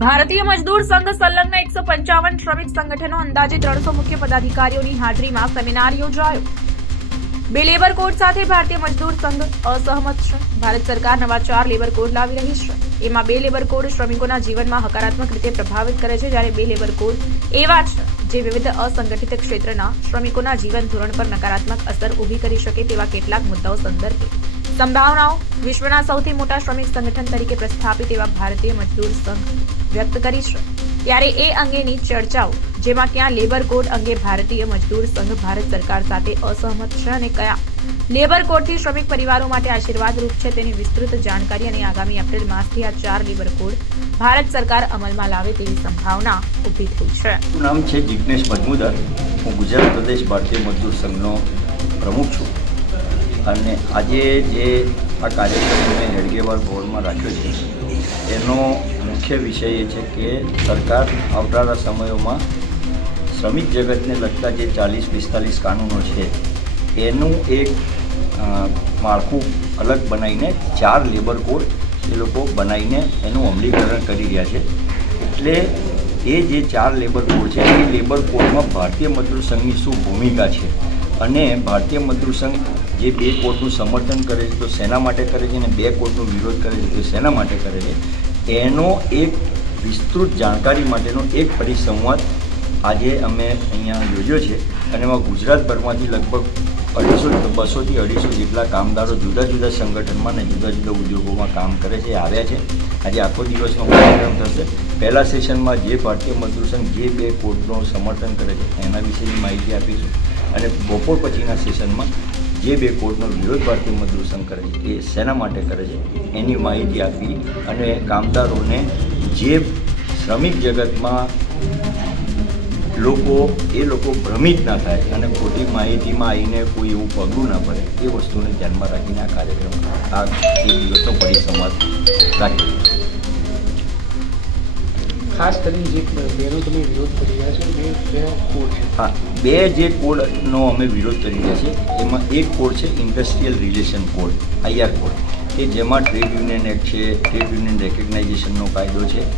ભારતીય મજદૂર સંઘ સંલગ્ન 155 શ્રમિક સંગઠનો અંદાજે 300 મુખ્ય પદાધિકારીઓની હાજરીમાં સેમિનાર યોજાયો। બે લેબર કોડ સાથે ભારતીય મજદૂર સંઘ અસહમત છે। ભારત સરકાર નવા 4 લેબર કોડ લાવી રહી છે। એમાં બે લેબર કોડ શ્રમિકોના જીવનમાં હકારાત્મક રીતે પ્રભાવિત કરે છે, જ્યારે બે લેબર કોડ એવા છે જે વિવિધ અસંગઠિત ક્ષેત્રના શ્રમિકોના જીવન ધોરણ પર નકારાત્મક અસર ઊભી કરી શકે તેવા કેટલાક મુદ્દાઓ સંદર્ભે સંભાવનાઓ વિશ્વના સૌથી મોટા શ્રમિક સંગઠન તરીકે પ્રસ્થાપિત એવા ભારતીય મજદૂર સંઘ વ્યક્ત કરી છે। ત્યારે એ અંગેની ચર્ચાઓ, જેમાં ક્યાં લેબર કોડ અંગે ભારતીય મજદૂર સંઘ ભારત સરકાર સાથે અસહમત છે અને કયા લેબર કોડથી શ્રમિક પરિવારો માટે આશીર્વાદરૂપ છે, તેની વિસ્તૃત જાણકારી અને આગામી એપ્રિલ માસથી આ 4 લેબર કોડ ભારત સરકાર અમલમાં લાવે તેવી સંભાવના ઊભી થઈ છે। નામ છે જિગ્નેશ મજમુદાર। હું ગુજરાત પ્રદેશ ભારતીય મજદૂર સંઘનો પ્રમુખ છું અને આજે જે આ કાર્યક્રમ મેં હેડગેવાર ભવનમાં રાખ્યો છે એનો મુખ્ય વિષય એ છે કે સરકાર આવનારા સમયોમાં શ્રમિક જગતને લગતા જે 40-45 કાનૂનો છે એનું એક માળખું અલગ બનાવીને 4 લેબર કોડ એ લોકો બનાવીને એનું અમલીકરણ કરી રહ્યા છે। એટલે એ જે 4 લેબર કોડ છે એ લેબર કોડમાં ભારતીય મજદૂર સંઘની શું ભૂમિકા છે અને ભારતીય મજદૂર સંઘ જે 2 કોડનું સમર્થન કરે છે તો શેના માટે કરે છે અને 2 કોડનો વિરોધ કરે છે તો શેના માટે કરે છે, એનો એક વિસ્તૃત જાણકારી માટેનો એક પરિસંવાદ આજે અમે અહીંયા યોજ્યો છે અને એમાં ગુજરાતભરમાંથી લગભગ 200 થી 250 જેટલા કામદારો જુદા જુદા સંગઠનમાં અને જુદા જુદા ઉદ્યોગોમાં કામ કરે છે આવ્યા છે। આજે આખો દિવસનો કાર્યક્રમ થશે। પહેલા સેશનમાં જે ભારતીય મજદૂર સંઘ જે 2 કોડનું સમર્થન કરે છે એના વિશેની માહિતી આપીશું અને બપોર પછીના સેશનમાં જે 2 કોડનો વિરોધ ભારતીય મજદૂર સંઘ કરે છે એ શેના માટે કરે છે એની માહિતી આપી અને કામદારોને જે શ્રમિક જગતમાં લોકો ભ્રમિત ના થાય અને ખોટી માહિતીમાં આવીને કોઈ એવું પગલું ના પડે એ વસ્તુને ધ્યાનમાં રાખીને આ કાર્યક્રમ આ એક દિવસનો પરિસંવાદ રાખ્યો। ખાસ કરીને જે બેનો તમે વિરોધ કરી રહ્યા છો બે કોડ છે। હા, 2 જે કોડનો અમે વિરોધ કરી રહ્યા છીએ એમાં એક કોડ છે industrial relation code IR code કે જેમાં ટ્રેડ યુનિયન એક્ટ છે, ટ્રેડ યુનિયન રેકગ્નાઇઝેશનનો કાયદો છે